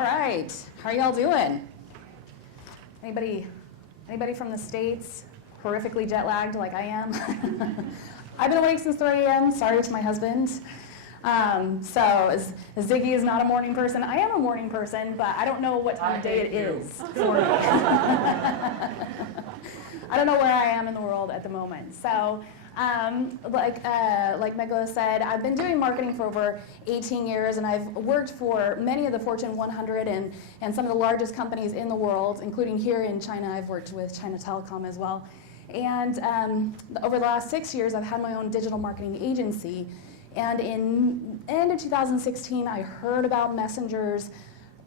All right, how are y'all doing? Anybody from the States horrifically jet lagged like I am? I've been awake since 3 a.m., sorry to my husband. So as Ziggy is not a morning person, I am a morning person, but I don't know what time of day it is for me. I don't know where I am in the world at the moment. So like Megla said, I've been doing marketing for over 18 years, and I've worked for many of the Fortune 100 and some of the largest companies in the world, including here in China. I've worked with China Telecom as well. And over the last 6 years, I've had my own digital marketing agency. And in end of 2016, I heard about Messenger's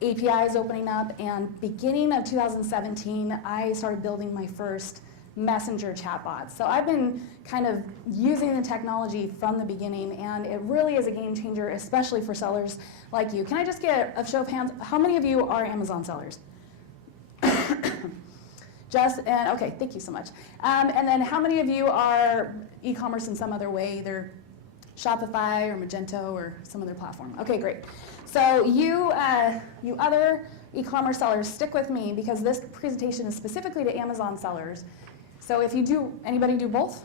APIs opening up, and beginning of 2017, I started building my first Messenger chatbots. So I've been kind of using the technology from the beginning, and it really is a game changer, especially for sellers like you. Can I just get a show of hands? How many of you are Amazon sellers? Okay, thank you so much. And then how many of you are e-commerce in some other way, either Shopify or Magento or some other platform? Okay, great. So you other e-commerce sellers, stick with me, because this presentation is specifically to Amazon sellers. So if you do, anybody do both?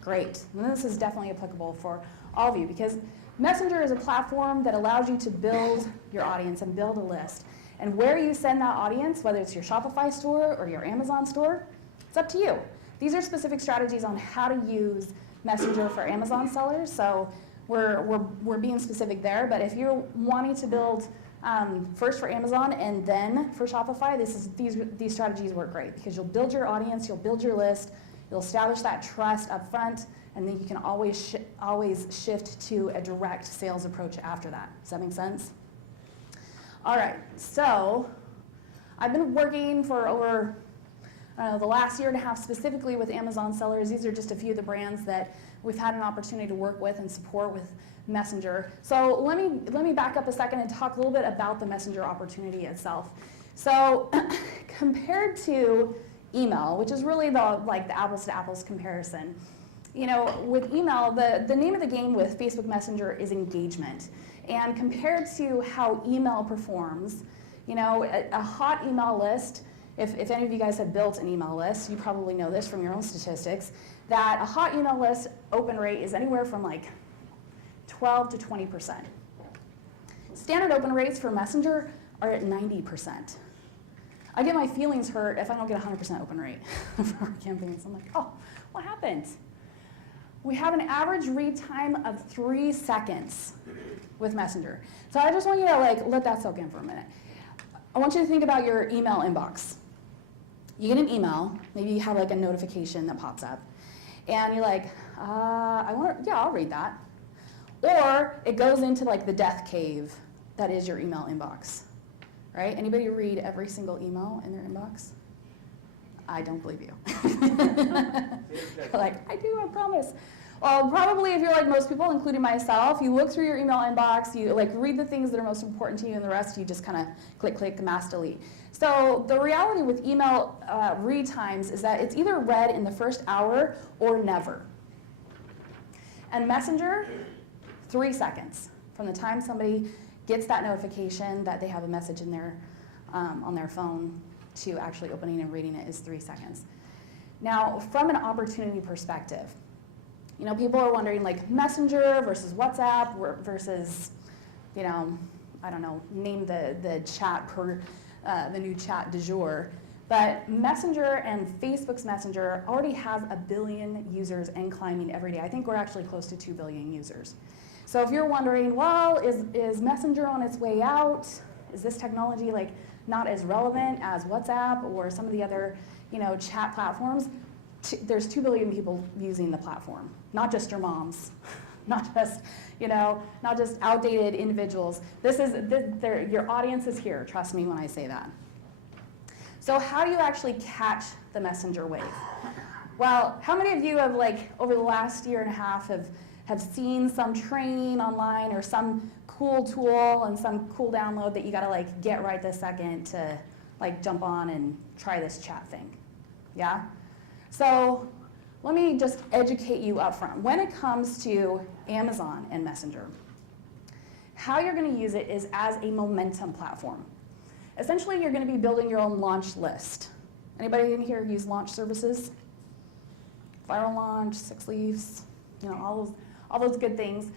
Great. And this is definitely applicable for all of you, because Messenger is a platform that allows you to build your audience and build a list. And where you send that audience, whether it's your Shopify store or your Amazon store, it's up to you. These are specific strategies on how to use Messenger for Amazon sellers. So we're being specific there. But if you're wanting to build first for Amazon and then for Shopify, these strategies work great, because you'll build your audience, you'll build your list, you'll establish that trust up front, and then you can always shift to a direct sales approach after that. Does that make sense? All right, so I've been working for over the last year and a half specifically with Amazon sellers. These are just a few of the brands that we've had an opportunity to work with and support with Messenger. So let me back up a second and talk a little bit about the Messenger opportunity itself. So compared to email, which is really the apples to apples comparison, with email, the name of the game with Facebook Messenger is engagement. And compared to how email performs, a hot email list, if any of you guys have built an email list, you probably know this from your own statistics, that a hot email list open rate is anywhere from 12 to 20%. Standard open rates for Messenger are at 90%. I get my feelings hurt if I don't get 100% open rate for our campaigns. I'm like, oh, what happened? We have an average read time of 3 seconds with Messenger. So I just want you to let that soak in for a minute. I want you to think about your email inbox. You get an email, maybe you have a notification that pops up, and you're like, I'll read that. Or it goes into the death cave that is your email inbox, right? Anybody read every single email in their inbox? I don't believe you. I do, I promise. Well, probably if you're like most people, including myself, you look through your email inbox, you read the things that are most important to you, and the rest you just kind of click, mass delete. So the reality with email read times is that it's either read in the first hour or never. And Messenger, 3 seconds from the time somebody gets that notification that they have a message in their on their phone to actually opening and reading it is 3 seconds. Now, from an opportunity perspective, people are wondering Messenger versus WhatsApp versus, I don't know, name the chat the new chat du jour. But Messenger and Facebook's Messenger already has 1 billion users and climbing every day. I think we're actually close to 2 billion users. So if you're wondering, well, is Messenger on its way out? Is this technology not as relevant as WhatsApp or some of the other chat platforms? There's 2 billion people using the platform, not just your moms, not just outdated individuals. Your audience is here, trust me when I say that. So how do you actually catch the Messenger wave? Well, how many of you have over the last year and a half have seen some training online or some cool tool and some cool download that you gotta get right this second to jump on and try this chat thing? Yeah? So let me just educate you up front. When it comes to Amazon and Messenger, how you're going to use it is as a momentum platform. Essentially, you're going to be building your own launch list. Anybody in here use launch services? Viral Launch, 6 Leaves, all those good things.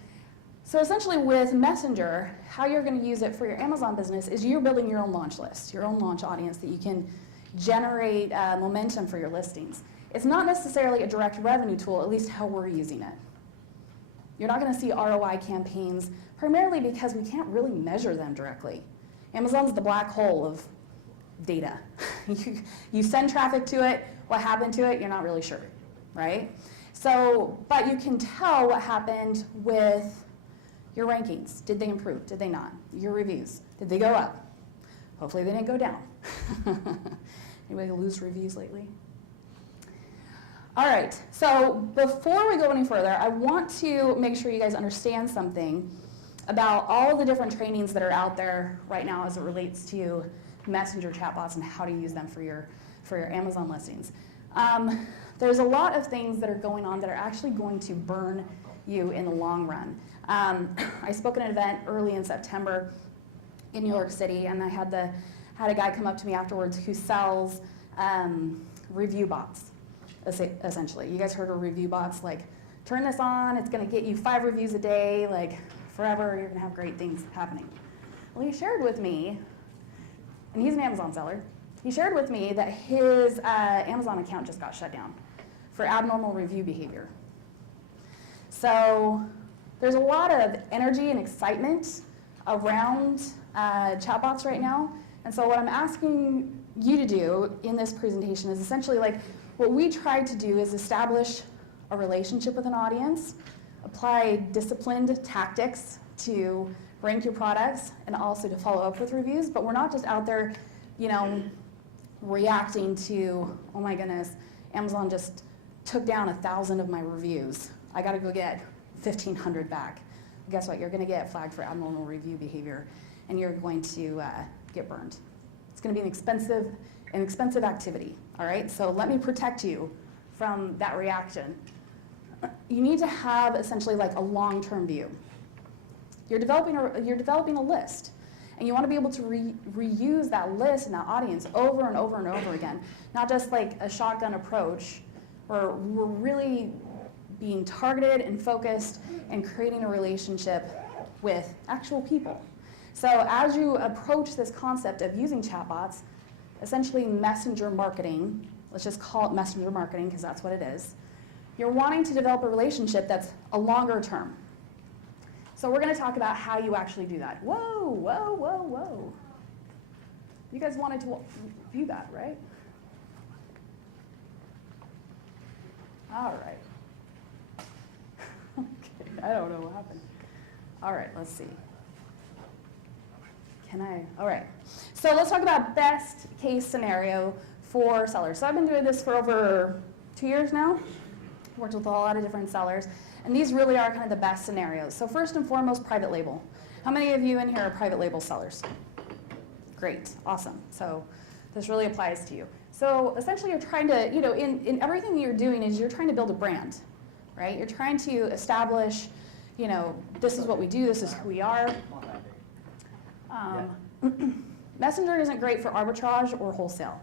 So essentially with Messenger, how you're going to use it for your Amazon business is you're building your own launch list, your own launch audience that you can generate momentum for your listings. It's not necessarily a direct revenue tool, at least how we're using it. You're not going to see ROI campaigns, primarily because we can't really measure them directly. Amazon's the black hole of data. You send traffic to it, what happened to it, you're not really sure, right? So, but you can tell what happened with your rankings. Did they improve? Did they not? Your reviews, did they go up? Hopefully they didn't go down. Anybody lose reviews lately? All right, so before we go any further, I want to make sure you guys understand something about all the different trainings that are out there right now as it relates to Messenger chatbots and how to use them for your Amazon listings. There's a lot of things that are going on that are actually going to burn you in the long run. I spoke at an event early in September in New York City, and I had a guy come up to me afterwards who sells review bots, essentially. You guys heard of review bots? Like, turn this on, it's going to get you 5 reviews a day, like forever, you're going to have great things happening. Well, he shared with me, and he's an Amazon seller, he shared with me that his Amazon account just got shut down for abnormal review behavior. So there's a lot of energy and excitement around chatbots right now. And so what I'm asking you to do in this presentation is essentially like what we tried to do is establish a relationship with an audience, apply disciplined tactics to rank your products and also to follow up with reviews, but we're not just out there, reacting to, oh my goodness, Amazon just took down 1,000 of my reviews. I gotta go get 1,500 back. Guess what? You're gonna get flagged for abnormal review behavior and you're going to get burned. It's gonna be an expensive activity, all right? So let me protect you from that reaction. You need to have essentially like a long-term view. You're developing a list, and you want to be able to reuse that list and that audience over and over and over again, not just like a shotgun approach where we're really being targeted and focused and creating a relationship with actual people. So as you approach this concept of using chatbots, essentially messenger marketing, let's just call it messenger marketing because that's what it is, you're wanting to develop a relationship that's a longer term. So we're going to talk about how you actually do that. Whoa, whoa, whoa, whoa. You guys wanted to view that, right? All right. Okay, I don't know what happened. All right, let's see. All right. So let's talk about best case scenario for sellers. So I've been doing this for over 2 years now. Worked with a lot of different sellers. And these really are kind of the best scenarios. So first and foremost, private label. How many of you in here are private label sellers? Great, awesome. So this really applies to you. So essentially you're trying to, in everything that you're doing is you're trying to build a brand, right? You're trying to establish, this is what we do, this is who we are. Messenger isn't great for arbitrage or wholesale.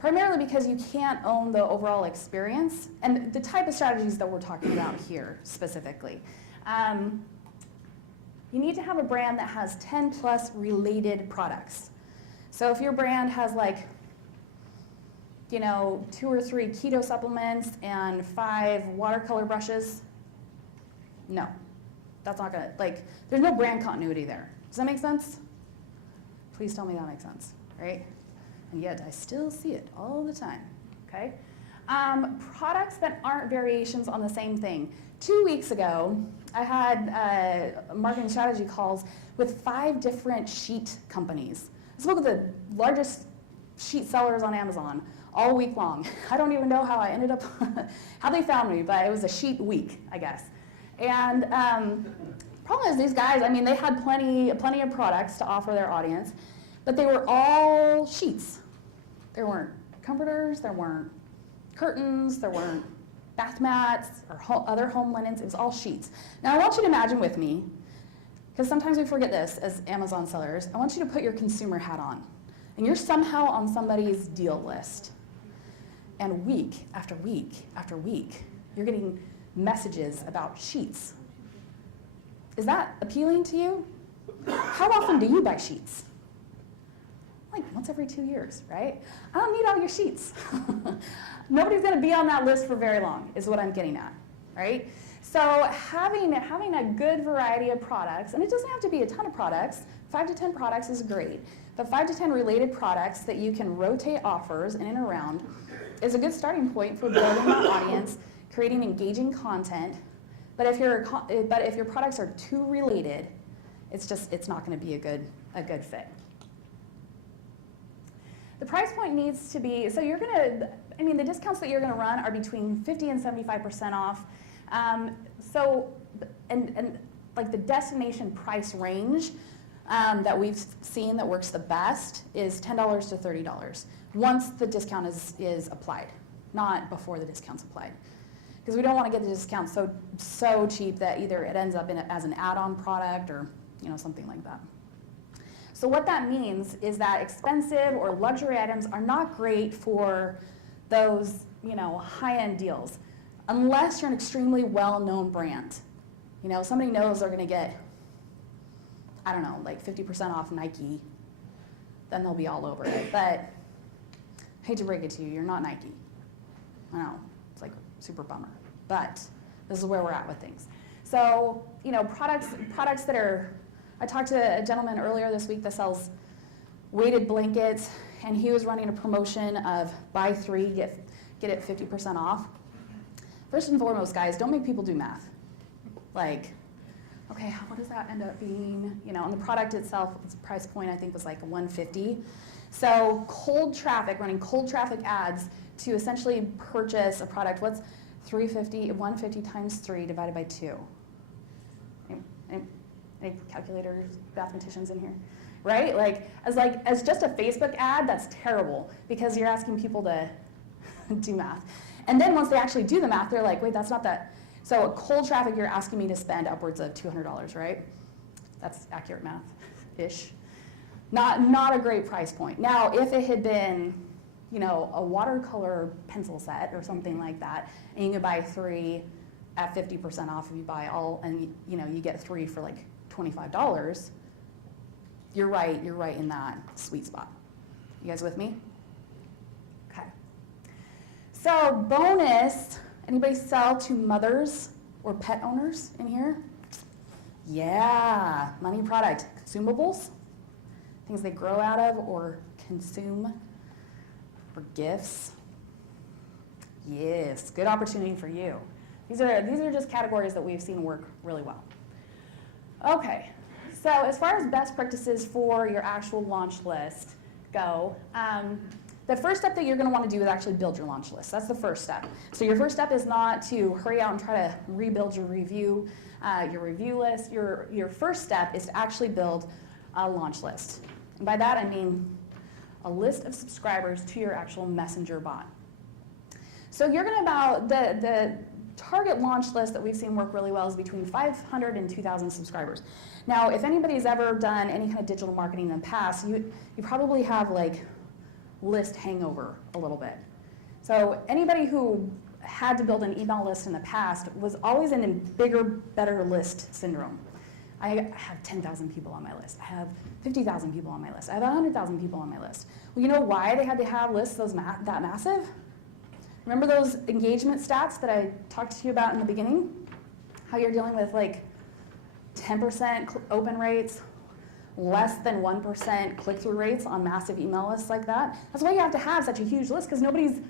Primarily because you can't own the overall experience and the type of strategies that we're talking about here specifically. You need to have a brand that has 10 plus related products. So if your brand has like, 2 or 3 keto supplements and 5 watercolor brushes, no, that's not gonna, there's no brand continuity there. Does that make sense? Please tell me that makes sense, right? And yet I still see it all the time, okay? Products that aren't variations on the same thing. 2 weeks ago, I had marketing strategy calls with 5 different sheet companies. I spoke with the largest sheet sellers on Amazon all week long. I don't even know how I ended up, how they found me, but it was a sheet week, I guess. And problem is these guys, they had plenty of products to offer their audience, but they were all sheets. There weren't comforters, there weren't curtains, there weren't bath mats or other home linens. It was all sheets. Now I want you to imagine with me because sometimes we forget this as Amazon sellers, I want you to put your consumer hat on. And you're somehow on somebody's deal list. And week after week after week, you're getting messages about sheets. Is that appealing to you? How often do you buy sheets? Like once every 2 years, right? I don't need all your sheets. Nobody's gonna be on that list for very long, is what I'm getting at, right? So having a good variety of products, and it doesn't have to be a ton of products, 5 to 10 products is great, but 5 to 10 related products that you can rotate offers in and around is a good starting point for building that audience, creating engaging content. But if your products are too related, it's not going to be a good fit. The price point needs to be, so the discounts that you're going to run are between 50 and 75% off. Like the destination price range that we've seen that works the best is $10 to $30 once the discount is applied, not before the discount's applied. Because we don't want to get the discount so cheap that either it ends up as an add-on product or something like that. So what that means is that expensive or luxury items are not great for those high-end deals unless you're an extremely well-known brand. Somebody knows they're going to get, I don't know, like 50% off Nike, then they'll be all over it. But I hate to break it to you, you're not Nike. I know, it's like super bummer. But this is where we're at with things. So, products that are, I talked to a gentleman earlier this week that sells weighted blankets, and he was running a promotion of buy 3, get it 50% off. First and foremost, guys, don't make people do math. Like, okay, what does that end up being? And the product itself, its price point I think was like $150. So running cold traffic ads to essentially purchase a product, what's 150 times 3 divided by 2? Any calculators, mathematicians in here? Right? As just a Facebook ad, that's terrible because you're asking people to do math. And then once they actually do the math, they're like, wait, that's not that. So cold traffic, you're asking me to spend upwards of $200, right? That's accurate math-ish. Not a great price point. Now, if it had been, a watercolor pencil set or something like that, and you could buy 3 at 50% off if you buy all, and you get 3 for like $25, you're right in that sweet spot. You guys with me? Okay. So bonus, anybody sell to mothers or pet owners in here? Yeah, money product, consumables, things they grow out of or consume, or gifts. Yes, good opportunity for you. These are just categories that we've seen work really well. Okay, so as far as best practices for your actual launch list go, the first step that you're going to want to do is actually build your launch list. That's the first step. So your first step is not to hurry out and try to rebuild your review list. Your first step is to actually build a launch list. And by that I mean a list of subscribers to your actual messenger bot. So you're going to the target launch list that we've seen work really well is between 500 and 2,000 subscribers. Now, if anybody's ever done any kind of digital marketing in the past, you probably have like list hangover a little bit. So anybody who had to build an email list in the past was always in a bigger, better list syndrome. I have 10,000 people on my list. I have 50,000 people on my list. I have 100,000 people on my list. Well, you know why they had to have lists that massive? Remember those engagement stats that I talked to you about in the beginning? How you're dealing with like 10% open rates, less than 1% click-through rates on massive email lists like that. That's why you have to have such a huge list, because nobody's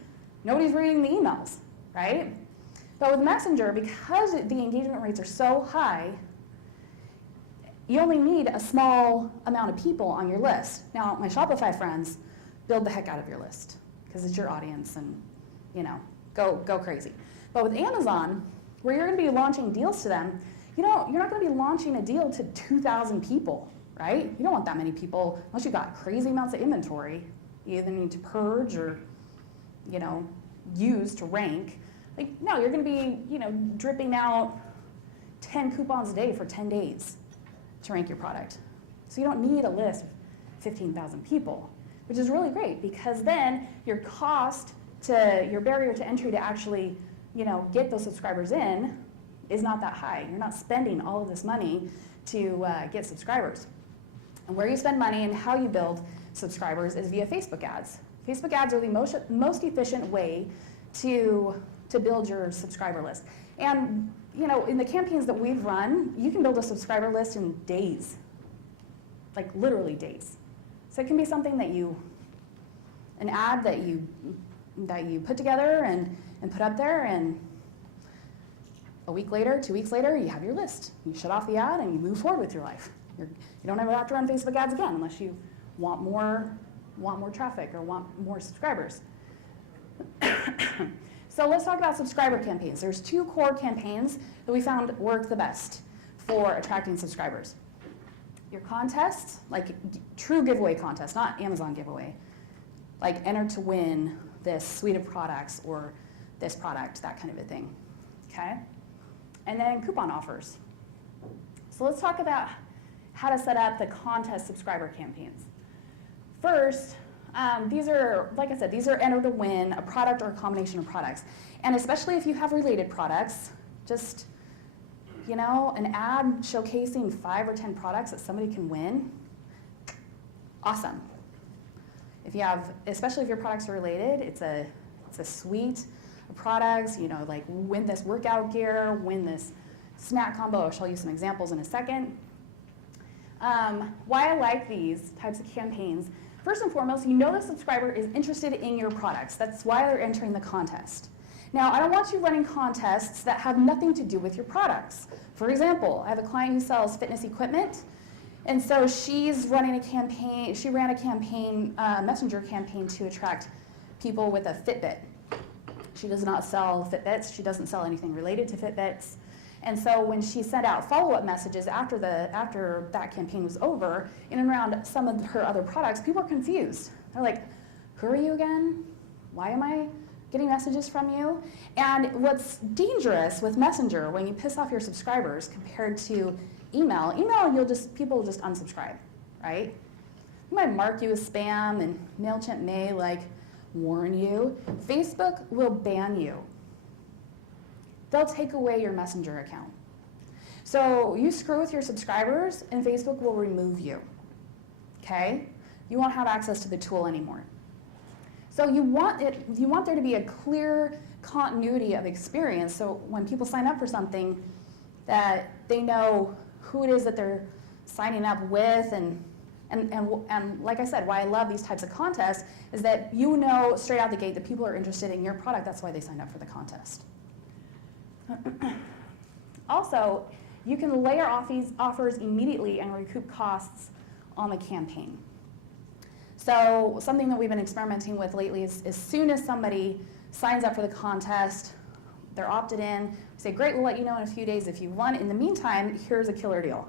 reading the emails, right? But with Messenger, because the engagement rates are so high, you only need a small amount of people on your list. Now, my Shopify friends, build the heck out of your list, because it's your audience, and go crazy. But with Amazon, where you're going to be launching deals to them, you're not going to be launching a deal to 2,000 people, right? You don't want that many people, unless you've got crazy amounts of inventory. You either need to purge or, use to rank. No, you're going to be, dripping out 10 coupons a day for 10 days. to rank your product. So you don't need a list of 15,000 people, which is really great because then your barrier to entry to actually, get those subscribers in is not that high. You're not spending all of this money to get subscribers. And where you spend money and how you build subscribers is via Facebook ads. Facebook ads are the most efficient way to build your subscriber list. And in the campaigns that we've run, you can build a subscriber list in days, like literally days. So it can be something an ad that you put together and put up there, and a week later, 2 weeks later, you have your list. You shut off the ad and you move forward with your life. You don't ever have to run Facebook ads again unless you want more traffic or want more subscribers. So let's talk about subscriber campaigns. There's 2 core campaigns that we found work the best for attracting subscribers. Your contests, like true giveaway contests, not Amazon giveaway, like enter to win this suite of products or this product, that kind of a thing, okay? And then coupon offers. So let's talk about how to set up the contest subscriber campaigns. First, these are, like I said, these are enter to win a product or a combination of products. And especially if you have related products, just, an ad showcasing 5 or 10 products that somebody can win, awesome. Especially if your products are related, it's a suite of products, like win this workout gear, win this snack combo. I'll show you some examples in a second. Why I like these types of campaigns, first and foremost, the subscriber is interested in your products. That's why they're entering the contest. Now, I don't want you running contests that have nothing to do with your products. For example, I have a client who sells fitness equipment, and so she's running a campaign. She ran a campaign, messenger campaign, to attract people with a Fitbit. She does not sell Fitbits. She doesn't sell anything related to Fitbits. And so when she sent out follow-up messages after that campaign was over, in and around some of her other products, people are confused. They're like, who are you again? Why am I getting messages from you? And what's dangerous with Messenger, when you piss off your subscribers compared to email, people will just unsubscribe, right? You might mark you as spam, and MailChimp may warn you. Facebook will ban you. They'll take away your Messenger account. So you screw with your subscribers and Facebook will remove you, okay? You won't have access to the tool anymore. So you want there to be a clear continuity of experience, so when people sign up for something, that they know who it is that they're signing up with, and like I said, why I love these types of contests is that straight out the gate that people are interested in your product. That's why they signed up for the contest. Also, you can layer offers immediately and recoup costs on the campaign. So something that we've been experimenting with lately is as soon as somebody signs up for the contest, they're opted in, we say, great, we'll let you know in a few days if you won. In the meantime, here's a killer deal.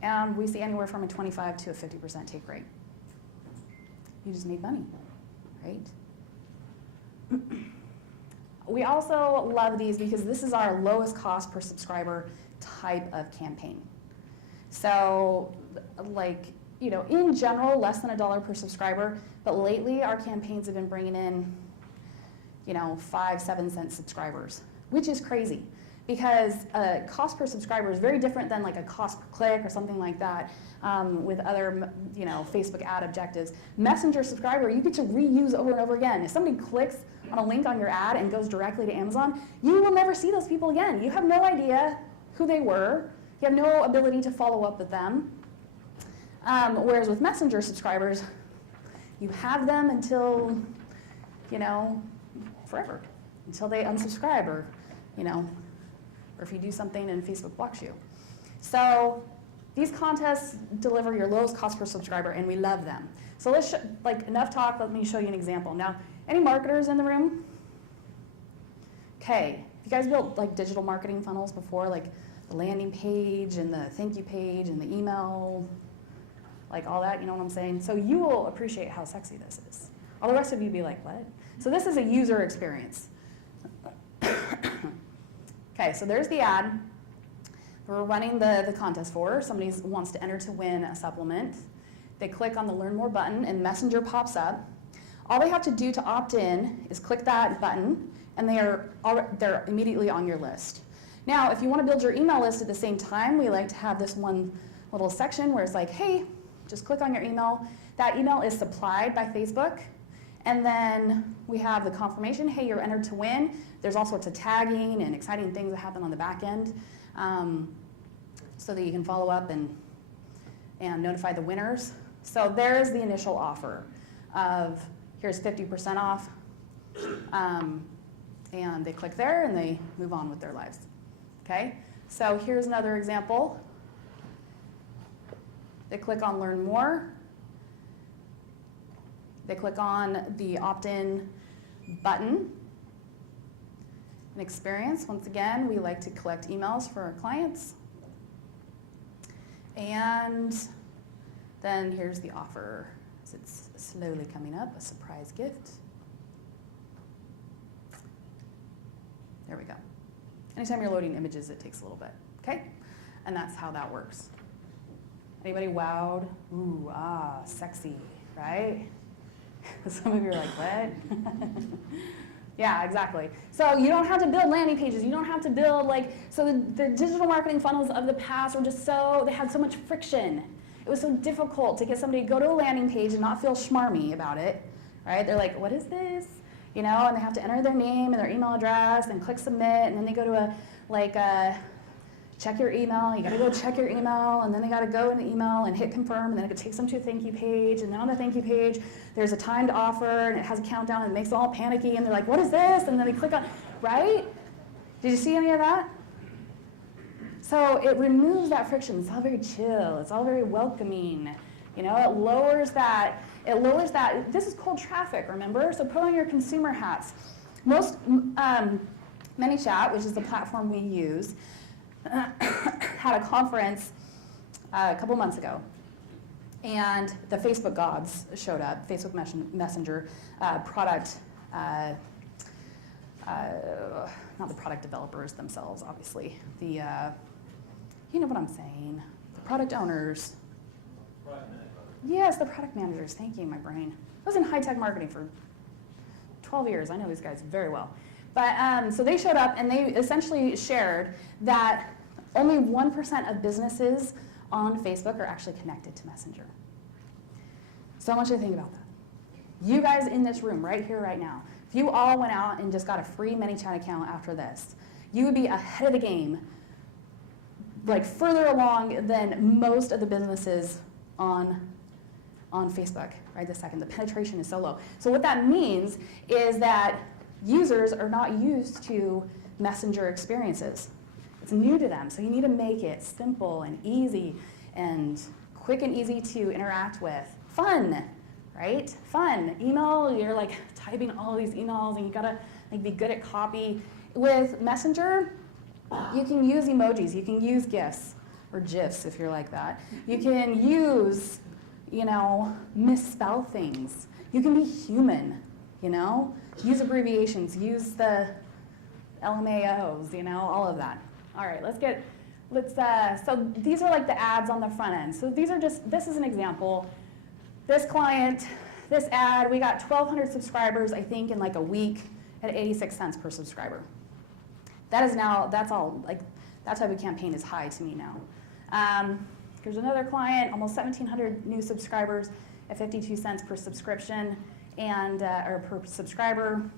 And we see anywhere from a 25 to a 50% take rate. You just made money, right? We also love these because this is our lowest cost per subscriber type of campaign. So in general, less than $1 per subscriber, but lately our campaigns have been bringing in 5-7 cent subscribers, which is crazy because cost per subscriber is very different than a cost per click or something like that with other Facebook ad objectives. Messenger subscriber, you get to reuse over and over again. If somebody clicks on a link on your ad and goes directly to Amazon, you will never see those people again. You have no idea who they were. You have no ability to follow up with them. Whereas with Messenger subscribers, you have them until, forever, until they unsubscribe or if you do something and Facebook blocks you. So these contests deliver your lowest cost per subscriber, and we love them. So let's, enough talk, let me show you an example. Now, any marketers in the room? Okay, have you guys built digital marketing funnels before, the landing page and the thank you page and the email, all that, you know what I'm saying? So you will appreciate how sexy this is. All the rest of you be like, what? So this is a user experience. Okay, so there's the ad. we're running the contest for. Somebody wants to enter to win a supplement. They click on the Learn More button, and Messenger pops up. All they have to do to opt in is click that button, and they're immediately on your list. Now, if you want to build your email list at the same time, we like to have this one little section where it's like, hey, just click on your email. That email is supplied by Facebook. And then we have the confirmation, hey, you're entered to win. There's all sorts of tagging and exciting things that happen on the back end so that you can follow up and notify the winners. So there's the initial offer of here's 50% off. And they click there and they move on with their lives. Okay? So here's another example. They click on Learn More. They click on the opt-in button. An experience, once again, we like to collect emails for our clients. And then here's the offer. It's slowly coming up, a surprise gift. There we go. Anytime you're loading images, it takes a little bit, okay? And that's how that works. Anybody wowed? Ooh, sexy, right? Some of you are like, what? Yeah, exactly. So you don't have to build landing pages. You don't have to build so the digital marketing funnels of the past were just they had so much friction. It was so difficult to get somebody to go to a landing page and not feel schmarmy about it, right? They're like, what is this? And they have to enter their name and their email address and click submit, and then they go to check your email. You got to go check your email, and then they got to go in the email and hit confirm, and then it takes them to a thank you page, and then on the thank you page, there's a timed offer, and it has a countdown, and it makes them all panicky, and they're like, what is this? And then they click on, right? Did you see any of that? So it removes that friction. It's all very chill. It's all very welcoming. It lowers that. This is cold traffic, remember? So put on your consumer hats. ManyChat, which is the platform we use, had a conference a couple months ago, and the Facebook gods showed up, Facebook Messenger product, not the product developers themselves, obviously, the, you know what I'm saying, the product owners. Yes, the product managers, thank you, my brain. I was in high-tech marketing for 12 years, I know these guys very well. But so they showed up and they essentially shared that only 1% of businesses on Facebook are actually connected to Messenger. So I want you to think about that. You guys in this room, right here, right now, if you all went out and just got a free ManyChat account after this, you would be ahead of the game, further along than most of the businesses on Facebook, right this second. The penetration is so low. So what that means is that users are not used to Messenger experiences. It's new to them, so you need to make it simple and easy and quick and easy to interact with. Fun, right? Fun. Email, you're typing all these emails and you gotta be good at copy. With Messenger, you can use emojis, you can use GIFs, or GIFs if you're like that. You can use, misspell things. You can be human, Use abbreviations, use the LMAOs, all of that. All right, so these are the ads on the front end. So this is an example. This client, this ad, we got 1,200 subscribers, I think, in a week at 86 cents per subscriber. That type of campaign is high to me now. Here's another client, almost 1,700 new subscribers at 52 cents per subscription. Or per subscriber.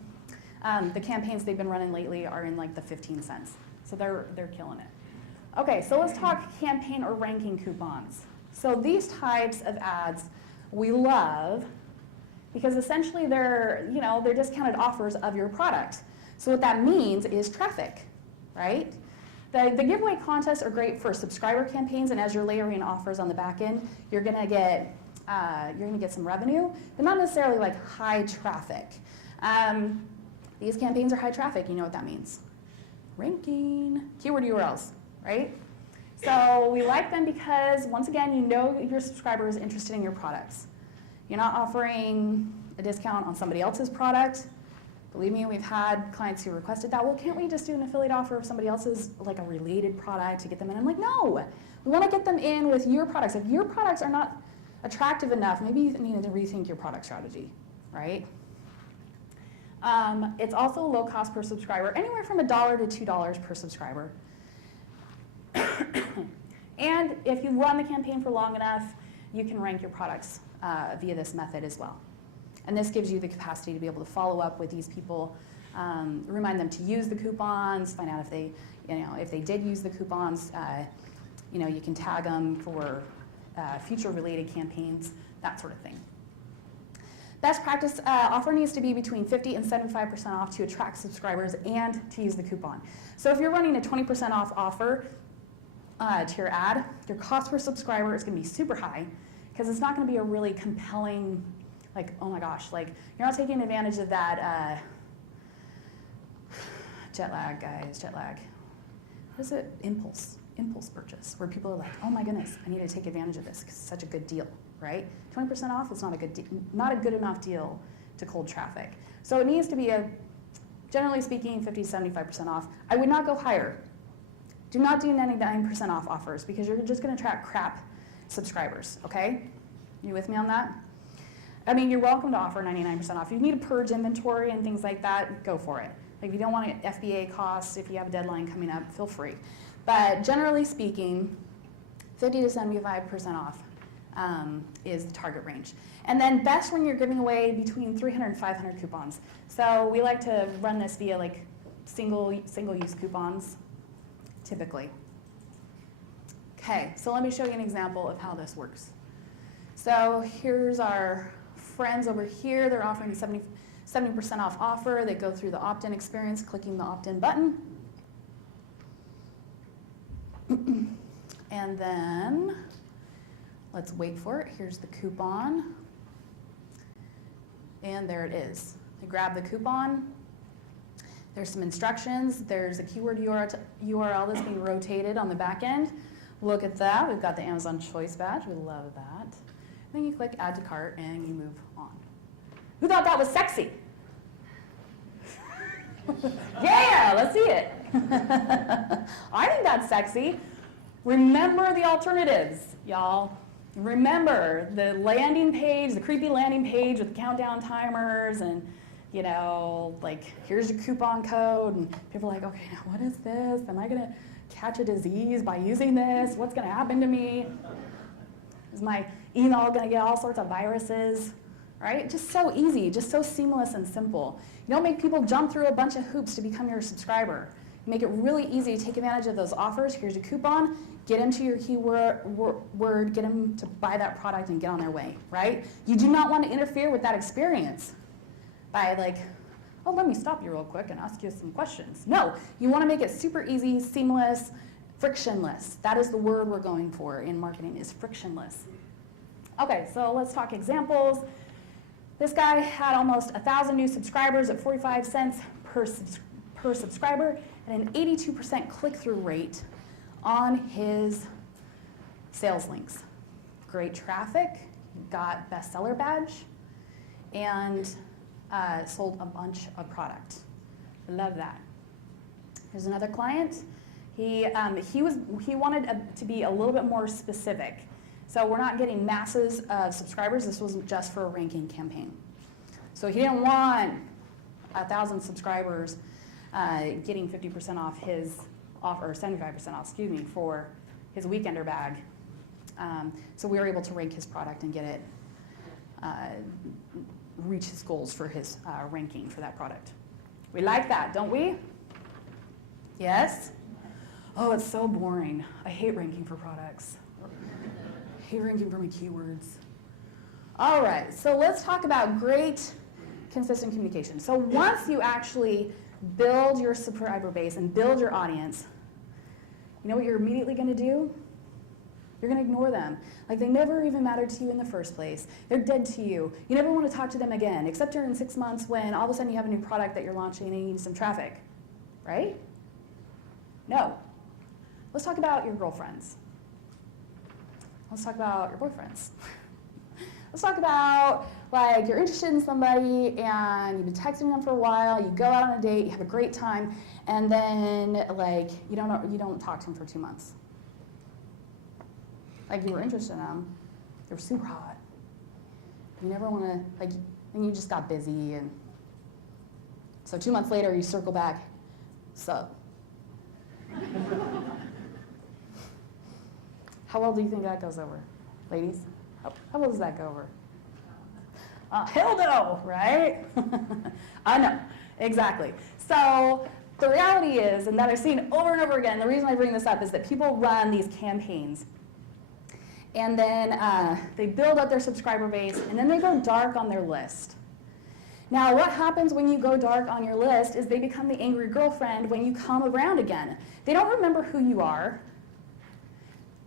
The campaigns they've been running lately are in the 15 cents. So they're killing it. Okay, so let's talk campaign or ranking coupons. So these types of ads we love because essentially they're discounted offers of your product. So what that means is traffic, right? The giveaway contests are great for subscriber campaigns, and as you're layering offers on the back end, you're gonna get some revenue, but not necessarily high traffic. These campaigns are high traffic, you know what that means. Ranking, keyword URLs, right? So we like them because, once again, your subscriber is interested in your products. You're not offering a discount on somebody else's product. Believe me, we've had clients who requested that. Well, can't we just do an affiliate offer of somebody else's, like a related product to get them in? I'm like, no, we want to get them in with your products. If your products are not attractive enough, maybe you need to rethink your product strategy, right? It's also low cost per subscriber, anywhere from $1 to $2 per subscriber. And if you run the campaign for long enough, you can rank your products via this method as well. And this gives you the capacity to be able to follow up with these people, remind them to use the coupons, find out if they, if they did use the coupons, you can tag them for future related campaigns, that sort of thing. Best practice offer needs to be between 50 and 75% off to attract subscribers and to use the coupon. So if you're running a 20% off offer to your ad, your cost per subscriber is going to be super high because it's not going to be a really compelling, like, oh my gosh, like you're not taking advantage of that jet lag, guys, jet lag. What is it? Impulse purchase, where people are like, oh my goodness, I need to take advantage of this because it's such a good deal, right? 20% off is not a good enough deal to cold traffic. So it needs to be generally speaking, 50 to 75% off. I would not go higher. Do not do 99% off offers because you're just going to attract crap subscribers, okay? You with me on that? I mean, you're welcome to offer 99% off. If you need to purge inventory and things like that, go for it. Like if you don't want FBA costs, if you have a deadline coming up, feel free. But generally speaking, 50 to 75% off is the target range. And then best when you're giving away between 300 and 500 coupons. So we like to run this via like single-use coupons, typically. Okay, so let me show you an example of how this works. So here's our friends over here. They're offering a 70% off offer. They go through the opt-in experience, clicking the opt-in button. And then, let's wait for it. Here's the coupon. And there it is. I grab the coupon. There's some instructions. There's a keyword URL that's being rotated on the back end. Look at that. We've got the Amazon Choice badge. We love that. Then you click Add to Cart and you move on. Who thought that was sexy? Yeah, let's see it. I think that's sexy. Remember the alternatives, y'all. Remember the landing page, the creepy landing page with the countdown timers and, like, here's your coupon code. And people are like, okay, now what is this? Am I going to catch a disease by using this? What's going to happen to me? Is my email going to get all sorts of viruses? Right? Just so easy, just so seamless and simple. You don't make people jump through a bunch of hoops to become your subscriber. You make it really easy to take advantage of those offers. Here's a coupon, get them to your keyword, get them to buy that product and get on their way, right? You do not want to interfere with that experience by like, oh, let me stop you real quick and ask you some questions. No, you want to make it super easy, seamless, frictionless. That is the word we're going for in marketing, is frictionless. Okay, so let's talk examples. This guy had almost 1,000 new subscribers at 45 cents per subscriber and an 82% click-through rate on his sales links. Great traffic, got bestseller badge, and sold a bunch of product. Love that. Here's another client. He wanted to be a little bit more specific. So we're not getting masses of subscribers. This wasn't just for a ranking campaign. So he didn't want 1,000 subscribers getting 50% off his offer, or 75% off, excuse me, for his weekender bag. So we were able to rank his product and get it, reach his goals for his ranking for that product. We like that, don't we? Yes? Oh, it's so boring. I hate ranking for products. I hate ranking for my keywords. All right, so let's talk about great consistent communication. So once you actually build your subscriber base and build your audience, you know what you're immediately going to do? You're going to ignore them. Like they never even mattered to you in the first place. They're dead to you. You never want to talk to them again, except during 6 months when all of a sudden you have a new product that you're launching and you need some traffic, right? No. Let's talk about your girlfriends. Let's talk about your boyfriends. Let's talk about like you're interested in somebody and you've been texting them for a while, you go out on a date, you have a great time, and then like you don't talk to them for 2 months. Like you were interested in them, they were super hot. You never want to, like, and you just got busy, and so 2 months later you circle back, sup? How well do you think that goes over? Ladies, how well does that go over? Hell no, right? I know, exactly. So the reality is, and that I've seen over and over again, the reason I bring this up is that people run these campaigns, and then they build up their subscriber base, and then they go dark on their list. Now, what happens when you go dark on your list is they become the angry girlfriend when you come around again. They don't remember who you are,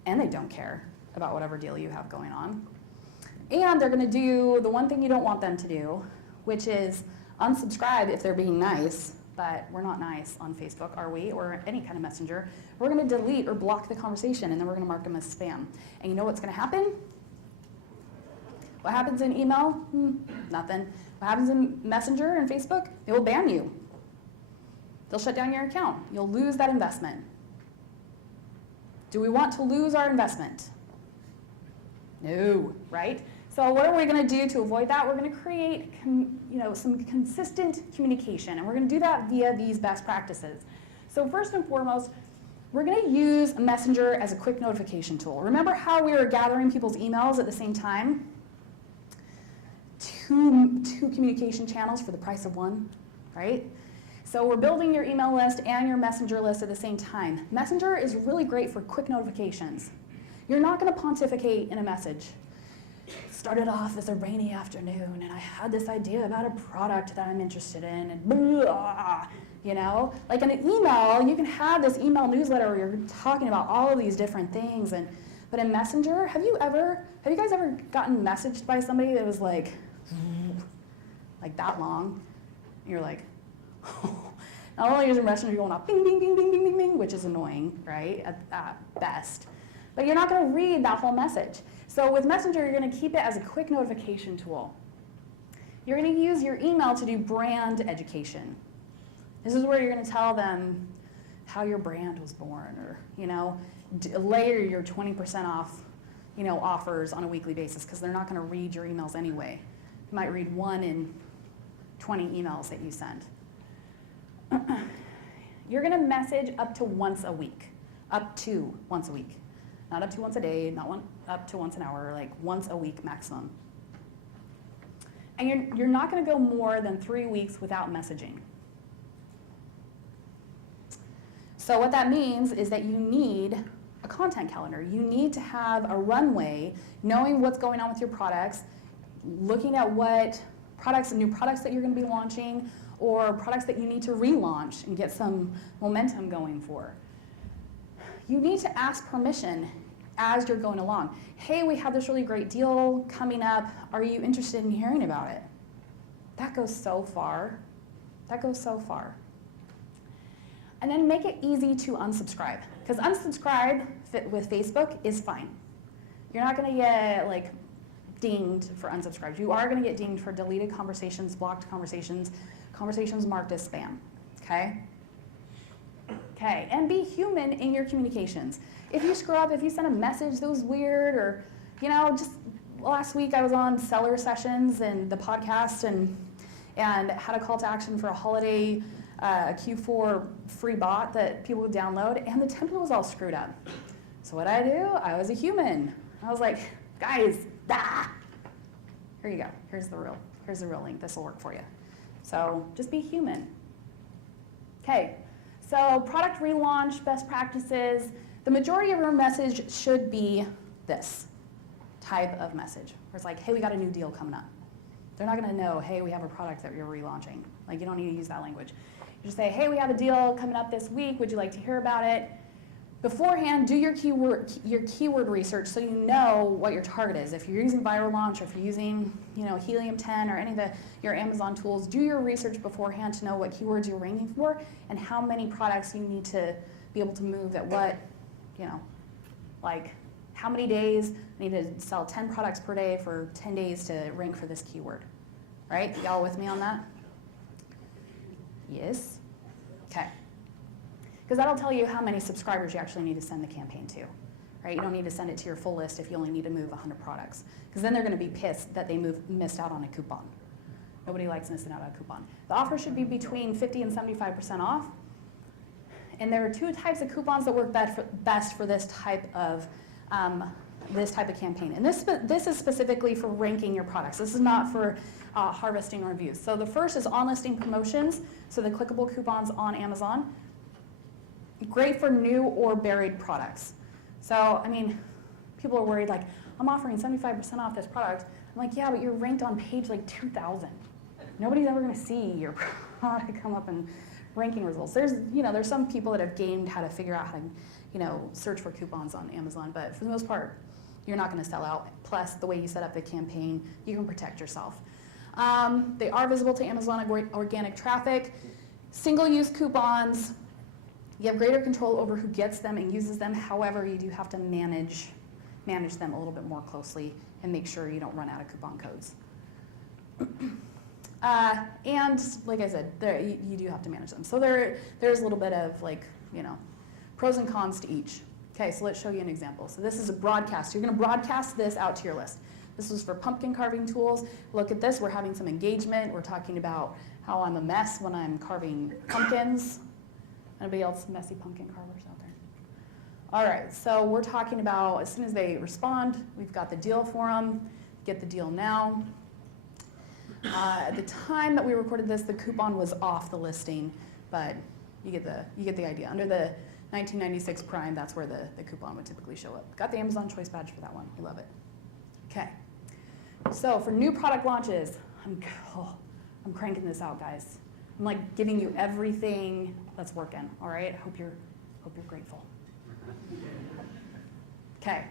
and they don't care about whatever deal you have going on. And they're going to do the one thing you don't want them to do, which is unsubscribe if they're being nice, but we're not nice on Facebook, are we, or any kind of messenger. We're going to delete or block the conversation, and then we're going to mark them as spam. And you know what's going to happen? What happens in email? Nothing. What happens in Messenger and Facebook? They will ban you. They'll shut down your account. You'll lose that investment. Do we want to lose our investment? No, right? So what are we going to do to avoid that? We're going to create some consistent communication, and we're going to do that via these best practices. So first and foremost, we're going to use Messenger as a quick notification tool. Remember how we were gathering people's emails at the same time? Two communication channels for the price of one, right? So we're building your email list and your Messenger list at the same time. Messenger is really great for quick notifications. You're not going to pontificate in a message. Started off as a rainy afternoon, and I had this idea about a product that I'm interested in, and blah, you know? Like in an email, you can have this email newsletter where you're talking about all of these different things, but in Messenger, have you guys ever gotten messaged by somebody that was like that long? And you're like, not only is your Messenger going off bing, bing, bing, bing, bing, bing, bing, which is annoying, right, at best, but you're not going to read that whole message. So with Messenger, you're going to keep it as a quick notification tool. You're going to use your email to do brand education. This is where you're going to tell them how your brand was born, or layer your 20% off offers on a weekly basis, because they're not going to read your emails anyway. You might read 1 in 20 emails that you send. You're going to message up to once a week. Up to once a week. Not up to once a day, not up to once an hour, like once a week maximum. And you're not going to go more than 3 weeks without messaging. So what that means is that you need a content calendar. You need to have a runway, knowing what's going on with your products, looking at what products and new products that you're going to be launching, or products that you need to relaunch and get some momentum going for. You need to ask permission as you're going along. Hey, we have this really great deal coming up. Are you interested in hearing about it? That goes so far. That goes so far. And then make it easy to unsubscribe, because unsubscribe with Facebook is fine. You're not going to get like dinged for unsubscribed. You are going to get dinged for deleted conversations, blocked conversations, conversations marked as spam. Okay? Okay, and be human in your communications. If you screw up, if you send a message that was weird, or, just last week I was on Seller Sessions and the podcast and had a call to action for a holiday Q4 free bot that people would download, and the template was all screwed up. So what I do? I was a human. I was like, guys, here you go. Here's the real link. This will work for you. So just be human. Okay. So product relaunch, best practices. The majority of your message should be this type of message, where it's like, hey, we got a new deal coming up. They're not going to know, hey, we have a product that you're relaunching. Like, you don't need to use that language. You just say, hey, we have a deal coming up this week. Would you like to hear about it? Beforehand, do your keyword research so you know what your target is. If you're using Viral Launch, or if you're using Helium 10 or any of your Amazon tools, do your research beforehand to know what keywords you're ranking for and how many products you need to be able to move at what, how many days? I need to sell 10 products per day for 10 days to rank for this keyword, right? Y'all with me on that? Yes? Okay. Because that'll tell you how many subscribers you actually need to send the campaign to, right? You don't need to send it to your full list if you only need to move 100 products, because then they're going to be pissed that they missed out on a coupon. Nobody likes missing out on a coupon. The offer should be between 50 and 75% off. And there are two types of coupons that work best for this type of campaign. And this is specifically for ranking your products. This is not for harvesting reviews. So the first is on-listing promotions, so the clickable coupons on Amazon. Great for new or buried products. So, I mean, people are worried, like, I'm offering 75% off this product. I'm like, yeah, but you're ranked on page like 2,000. Nobody's ever going to see your product come up in ranking results. There's some people that have gamed how to figure out how to, search for coupons on Amazon, but for the most part, you're not going to sell out. Plus, the way you set up the campaign, you can protect yourself. They are visible to Amazon organic traffic. Single-use coupons, you have greater control over who gets them and uses them. However, you do have to manage them a little bit more closely and make sure you don't run out of coupon codes. And like I said, you do have to manage them. So there's a little bit of pros and cons to each. Okay, so let's show you an example. So this is a broadcast. You're going to broadcast this out to your list. This was for pumpkin carving tools. Look at this. We're having some engagement. We're talking about how I'm a mess when I'm carving pumpkins. Anybody else messy pumpkin carvers out there? All right, so we're talking about as soon as they respond, we've got the deal for them. Get the deal now. At the time that we recorded this, the coupon was off the listing, but you get the idea. Under the 1996 Prime, that's where the coupon would typically show up. Got the Amazon Choice Badge for that one. We love it. Okay. So for new product launches, I'm cranking this out, guys. I'm like giving you everything that's working. All right. I hope you're grateful. Okay.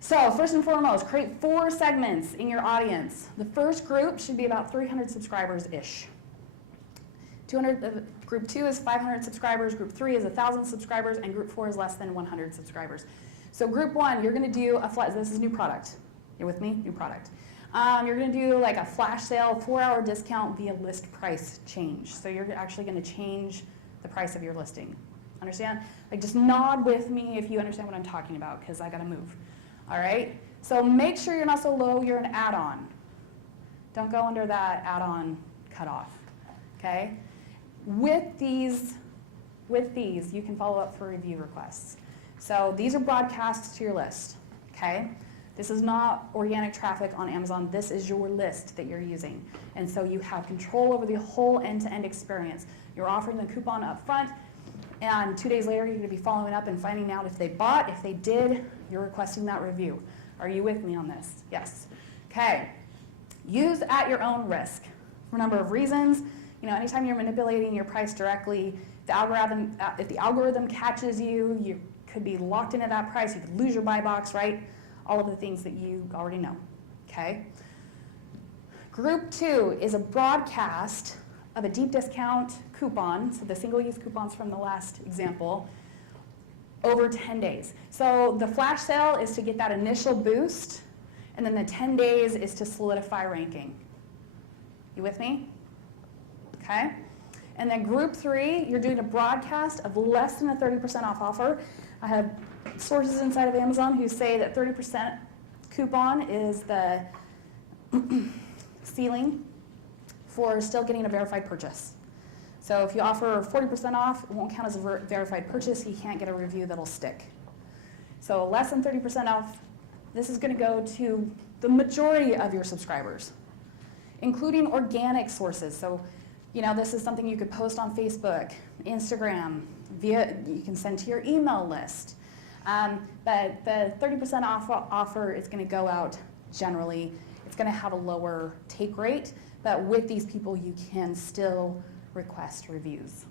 So first and foremost, create 4 segments in your audience. The first group should be about 300 subscribers-ish. Group 2 is 500 subscribers, group 3 is 1,000 subscribers, and group 4 is less than 100 subscribers. So group 1, you're going to do this is new product. You're with me? New product. You're going to do like a flash sale, 4-hour discount via list price change. So you're actually going to change the price of your listing. Understand? Like just nod with me if you understand what I'm talking about, because I got to move. All right? So make sure you're not so low you're an add-on. Don't go under that add-on cutoff. Okay? With these, you can follow up for review requests. So these are broadcasts to your list. Okay? This is not organic traffic on Amazon. This is your list that you're using. And so you have control over the whole end-to-end experience. You're offering the coupon up front, and 2 days later, you're going to be following up and finding out if they bought. If they did, you're requesting that review. Are you with me on this? Yes. Okay. Use at your own risk for a number of reasons. Anytime you're manipulating your price directly, if the algorithm catches you, you could be locked into that price. You could lose your buy box, right? All of the things that you already know. Okay. Group 2 is a broadcast of a deep discount coupon, so the single-use coupons from the last example, over 10 days. So the flash sale is to get that initial boost, and then the 10 days is to solidify ranking. You with me? Okay. And then group 3, you're doing a broadcast of less than a 30% off offer. I have sources inside of Amazon who say that 30% coupon is the ceiling for still getting a verified purchase. So if you offer 40% off, it won't count as a verified purchase. You can't get a review that'll stick. So less than 30% off, this is going to go to the majority of your subscribers, including organic sources. So, this is something you could post on Facebook, Instagram, you can send to your email list. But the 30% off offer is going to go out generally. It's going to have a lower take rate, but with these people, you can still request reviews.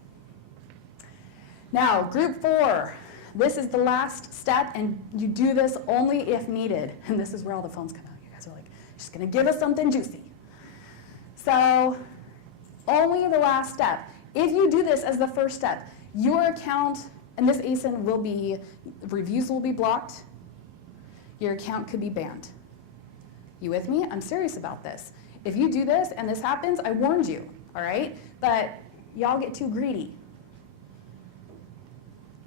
Now, group 4, this is the last step, and you do this only if needed. And this is where all the phones come out. You guys are like, just going to give us something juicy. So, only the last step. If you do this as the first step, your account and this ASIN reviews will be blocked. your account could be banned. You with me? I'm serious about this. If you do this and this happens, I warned you, all right? But y'all get too greedy.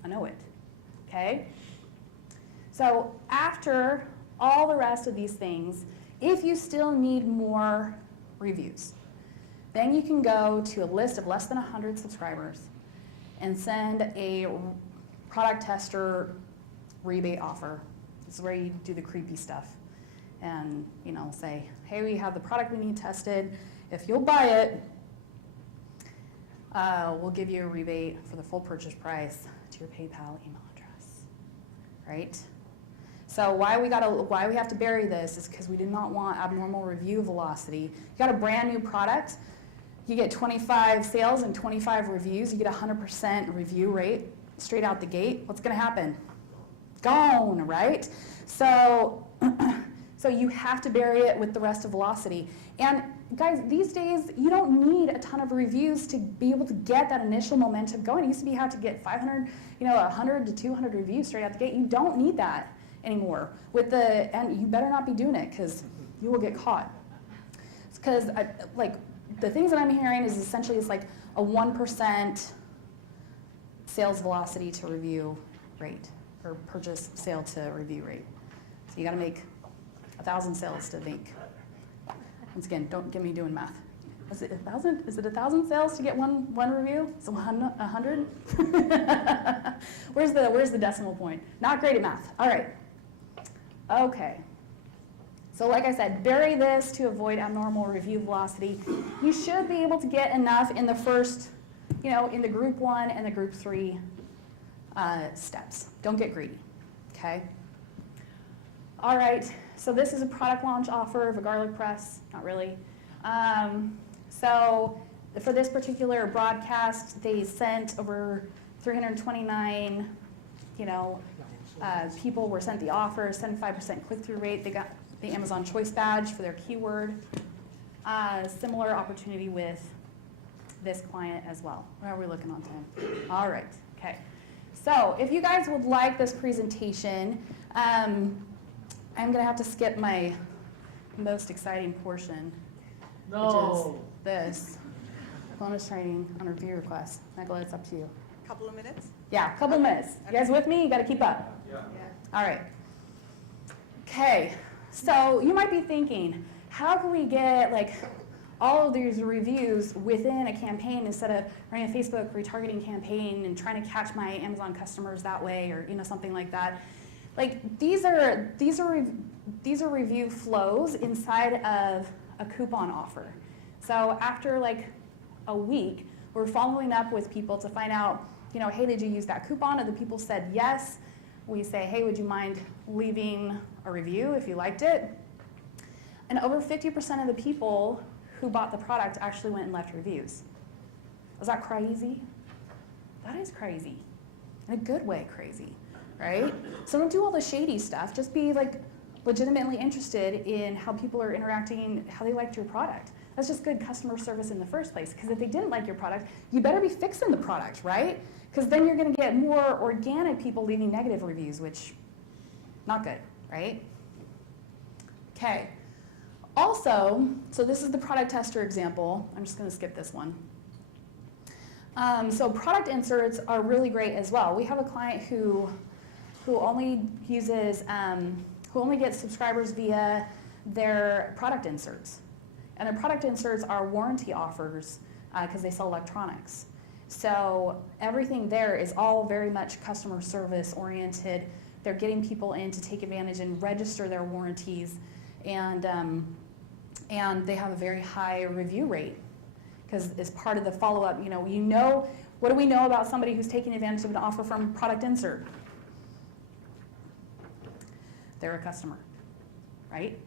I know it, okay? So after all the rest of these things, if you still need more reviews, then you can go to a list of less than 100 subscribers and send a product tester rebate offer. This is where you do the creepy stuff and say, hey, we have the product we need tested. If you'll buy it, we'll give you a rebate for the full purchase price to your PayPal email address, right? So why we have to bury this is because we do not want abnormal review velocity. You got a brand new product, you get 25 sales and 25 reviews, you get 100% review rate straight out the gate. What's going to happen? Gone, right? So you have to bury it with the rest of velocity. And guys, these days, you don't need a ton of reviews to be able to get that initial momentum going. It used to be how to get 500, 100 to 200 reviews straight out the gate. You don't need that anymore. And you better not be doing it because you will get caught. Because the things that I'm hearing is essentially it's like a 1% sales velocity to review rate or purchase sale to review rate. So you got to make 1,000 sales to make. Once again, don't get me doing math. Is it 1,000? Is it 1,000 sales to get one review? So 100? Where's the decimal point? Not great at math. All right. Okay. So like I said, bury this to avoid abnormal review velocity. You should be able to get enough in the first, in the group 1 and the group 3 steps. Don't get greedy, okay? All right, so this is a product launch offer of a garlic press, not really. So for this particular broadcast, they sent over 329, people were sent the offer, 75% click-through rate. They got the Amazon Choice Badge for their keyword. Similar opportunity with this client as well. Where are we looking on time? All right, okay. So if you guys would like this presentation, I'm going to have to skip my most exciting portion, which is this bonus training on review requests. Michael, it's up to you. Couple of minutes? Yeah, a couple of minutes. You guys with me? You got to keep up. Yeah. All right. Okay. So you might be thinking, how can we get all of these reviews within a campaign instead of running a Facebook retargeting campaign and trying to catch my Amazon customers that way, or something like that? These are review flows inside of a coupon offer. So after a week, we're following up with people to find out, hey, did you use that coupon? And the people said yes. We say, hey, would you mind leaving a review if you liked it? And over 50% of the people who bought the product actually went and left reviews. Is that crazy? That is crazy. In a good way crazy, right? So don't do all the shady stuff. Just be legitimately interested in how people are interacting, how they liked your product. That's just good customer service in the first place. Because if they didn't like your product, you better be fixing the product, right? Because then you're going to get more organic people leaving negative reviews, which, not good, right? Okay. Also, so this is the product tester example. I'm just going to skip this one. So product inserts are really great as well. We have a client who only uses, who only gets subscribers via their product inserts. And their product inserts are warranty offers because they sell electronics. So everything there is all very much customer service oriented. They're getting people in to take advantage and register their warranties, and they have a very high review rate because as part of the follow-up, what do we know about somebody who's taking advantage of an offer from product insert? They're a customer, right?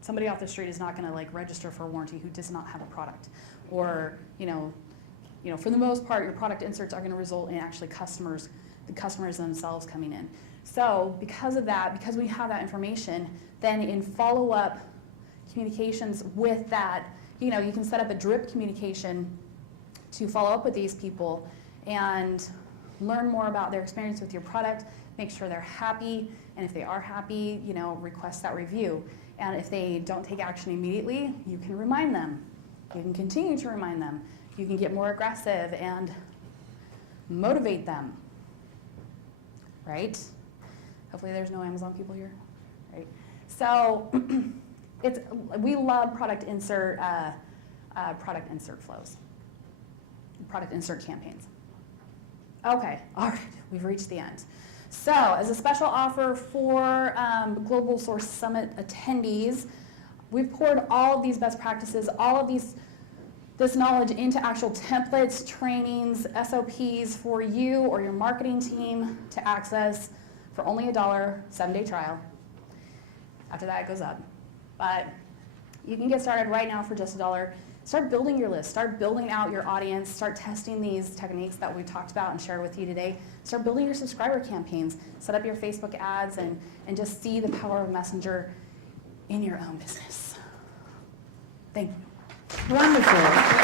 Somebody off the street is not going to register for a warranty who does not have a product, or for the most part, your product inserts are going to result in actually the customers themselves coming in. So because of that, because we have that information, then in follow-up communications with that, you can set up a drip communication to follow up with these people and learn more about their experience with your product, make sure they're happy, And if they are happy, request that review. And if they don't take action immediately, you can remind them. You can continue to remind them. You can get more aggressive and motivate them, right? Hopefully there's no Amazon people here, right? So we love product insert flows, product insert campaigns. Okay, all right, we've reached the end. So as a special offer for Global Source Summit attendees, we've poured all of these best practices, all of this knowledge into actual templates, trainings, SOPs for you or your marketing team to access for only $1, 7-day trial. After that, it goes up. But you can get started right now for just $1. Start building your list. Start building out your audience. Start testing these techniques that we talked about and shared with you today. Start building your subscriber campaigns. Set up your Facebook ads and just see the power of Messenger in your own business. Thank you. Wonderful.